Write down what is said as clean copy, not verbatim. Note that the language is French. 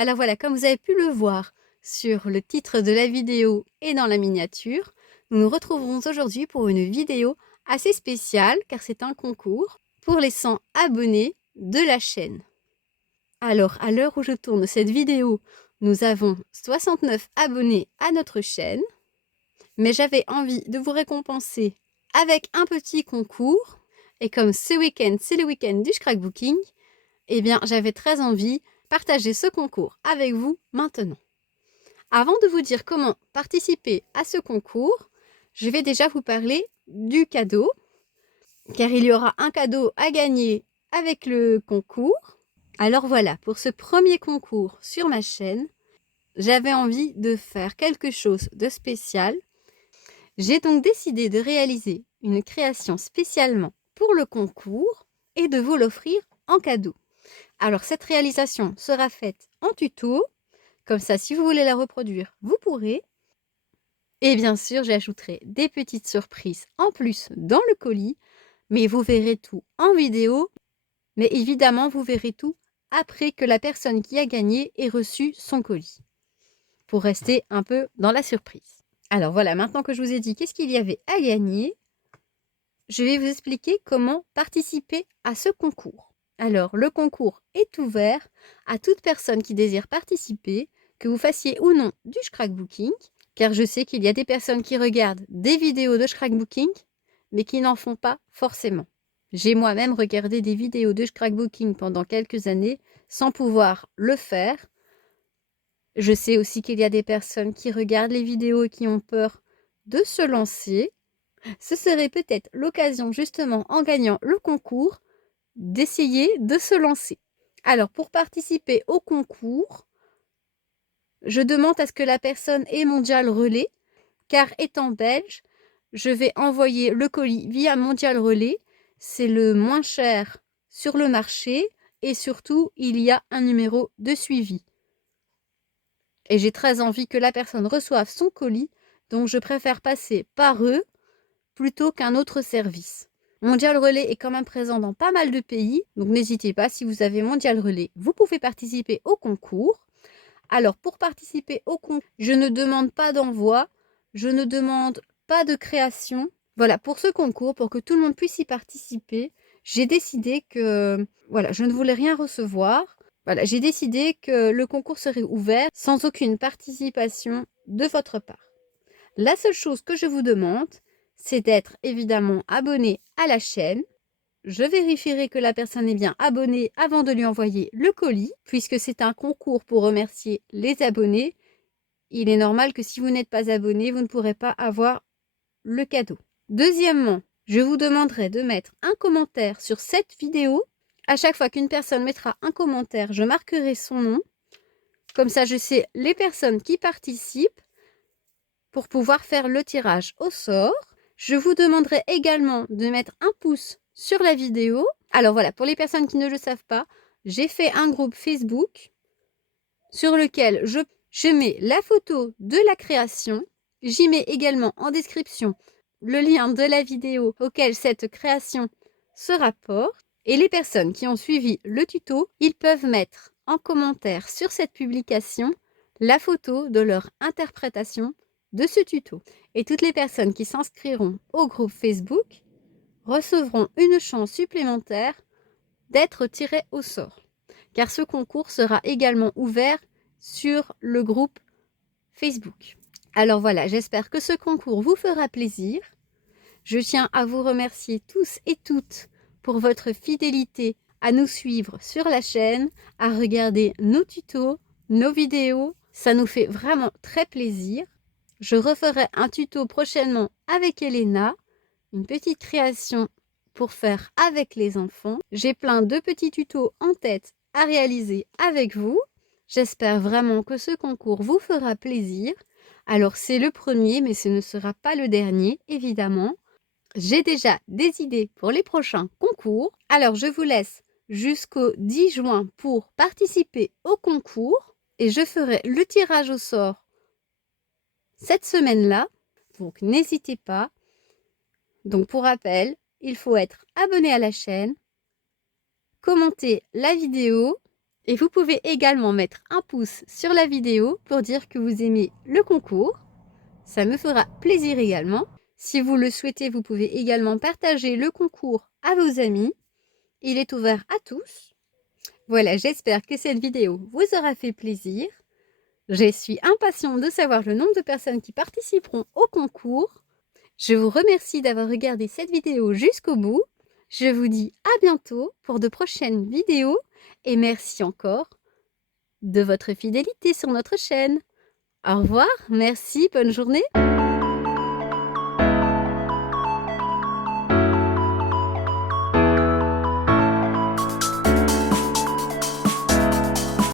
Alors voilà, comme vous avez pu le voir sur le titre de la vidéo et dans la miniature, nous nous retrouvons aujourd'hui pour une vidéo assez spéciale car c'est un concours pour les 100 abonnés de la chaîne. Alors, à l'heure où je tourne cette vidéo, nous avons 69 abonnés à notre chaîne, mais j'avais envie de vous récompenser avec un petit concours. Et comme ce week-end, c'est le week-end du scrapbooking, eh bien, j'avais très envie de partager ce concours avec vous maintenant. Avant de vous dire comment participer à ce concours, je vais déjà vous parler du cadeau, car il y aura un cadeau à gagner avec le concours. Alors voilà, pour ce premier concours sur ma chaîne, j'avais envie de faire quelque chose de spécial. J'ai donc décidé de réaliser une création spécialement pour le concours et de vous l'offrir en cadeau. Alors cette réalisation sera faite en tuto, comme ça si vous voulez la reproduire, vous pourrez. Et bien sûr, j'ajouterai des petites surprises en plus dans le colis, mais vous verrez tout en vidéo. Mais évidemment, vous verrez tout après que la personne qui a gagné ait reçu son colis, pour rester un peu dans la surprise. Alors voilà, maintenant que je vous ai dit qu'est-ce qu'il y avait à gagner, je vais vous expliquer comment participer à ce concours. Alors, le concours est ouvert à toute personne qui désire participer, que vous fassiez ou non du scrapbooking, car je sais qu'il y a des personnes qui regardent des vidéos de scrapbooking, mais qui n'en font pas forcément. J'ai moi-même regardé des vidéos de scrapbooking pendant quelques années sans pouvoir le faire. Je sais aussi qu'il y a des personnes qui regardent les vidéos et qui ont peur de se lancer. Ce serait peut-être l'occasion, justement, en gagnant le concours, d'essayer de se lancer. Alors, pour participer au concours, je demande à ce que la personne ait Mondial Relais, car étant belge, je vais envoyer le colis via Mondial Relais. C'est le moins cher sur le marché et surtout, il y a un numéro de suivi. Et j'ai très envie que la personne reçoive son colis, donc je préfère passer par eux plutôt qu'un autre service. Mondial Relais est quand même présent dans pas mal de pays, donc n'hésitez pas, si vous avez Mondial Relais, vous pouvez participer au concours. Alors, pour participer au concours, je ne demande pas d'envoi, je ne demande pas de création. Voilà, pour ce concours, pour que tout le monde puisse y participer, j'ai décidé que voilà, je ne voulais rien recevoir. Voilà, j'ai décidé que le concours serait ouvert sans aucune participation de votre part. La seule chose que je vous demande, c'est d'être évidemment abonné à la chaîne. Je vérifierai que la personne est bien abonnée avant de lui envoyer le colis, puisque c'est un concours pour remercier les abonnés. Il est normal que si vous n'êtes pas abonné, vous ne pourrez pas avoir le cadeau. Deuxièmement, je vous demanderai de mettre un commentaire sur cette vidéo. À chaque fois qu'une personne mettra un commentaire, je marquerai son nom. Comme ça, je sais les personnes qui participent pour pouvoir faire le tirage au sort. Je vous demanderai également de mettre un pouce sur la vidéo. Alors voilà, pour les personnes qui ne le savent pas, j'ai fait un groupe Facebook sur lequel je mets la photo de la création. J'y mets également en description le lien de la vidéo auquel cette création se rapporte. Et les personnes qui ont suivi le tuto, ils peuvent mettre en commentaire sur cette publication la photo de leur interprétation de ce tuto. Et toutes les personnes qui s'inscriront au groupe Facebook recevront une chance supplémentaire d'être tirées au sort. Car ce concours sera également ouvert sur le groupe Facebook. Alors voilà, j'espère que ce concours vous fera plaisir. Je tiens à vous remercier tous et toutes pour votre fidélité à nous suivre sur la chaîne, à regarder nos tutos, nos vidéos. Ça nous fait vraiment très plaisir. Je referai un tuto prochainement avec Elena, une petite création pour faire avec les enfants. J'ai plein de petits tutos en tête à réaliser avec vous. J'espère vraiment que ce concours vous fera plaisir. Alors c'est le premier, mais ce ne sera pas le dernier, évidemment. J'ai déjà des idées pour les prochains concours. Alors je vous laisse jusqu'au 10 juin pour participer au concours et je ferai le tirage au sort cette semaine-là. Donc n'hésitez pas. Donc pour rappel, il faut être abonné à la chaîne, commenter la vidéo Et vous pouvez également mettre un pouce sur la vidéo pour dire que vous aimez le concours. Ça me fera plaisir également. Si vous le souhaitez, vous pouvez également partager le concours à vos amis. Il est ouvert à tous. Voilà, j'espère que cette vidéo vous aura fait plaisir. Je suis impatiente de savoir le nombre de personnes qui participeront au concours. Je vous remercie d'avoir regardé cette vidéo jusqu'au bout. Je vous dis à bientôt pour de prochaines vidéos et merci encore de votre fidélité sur notre chaîne. Au revoir, merci, bonne journée.